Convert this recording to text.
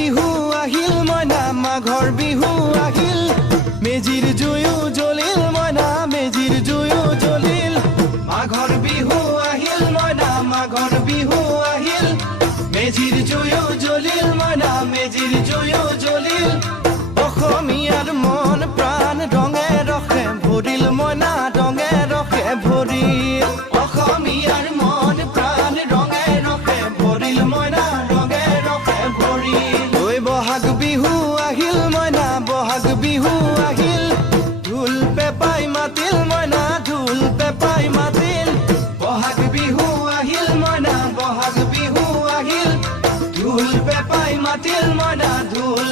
বিহু আহিল মইনা মাঘৰ বিহু আহিল মেজিৰ জুয়ো জ্বলিল মইনা মেজিৰ জুয়ো জ্বলিল মাঘৰ বিহু আহিল মইনা মাঘৰ বিহু আহিল মেজিৰ জুয়ো জ্বলিল মইনা মেজিৰ জুয়ো জ্বলিল অসমীয়াৰ মন প্ৰাণ ৰঙে ৰসে ভৰিল মইনা ৰঙে ৰসে ভৰিল অসমীয়াৰ মন প্ৰাণ ৰঙে ৰসে ভৰিল মইনা ৰঙে ৰসে ভৰিল ঐ বহাগ বিহু আহিল মইনা বহাগ বিহু আহিল ঢোল পেপাই মাতিল মইনা ঢোল পেপাই মাতিল বহাগ বিহু আহিল মইনা বহাগ বিহু আহিল ঢোল পেপাই মাতিল মইনা ঢোল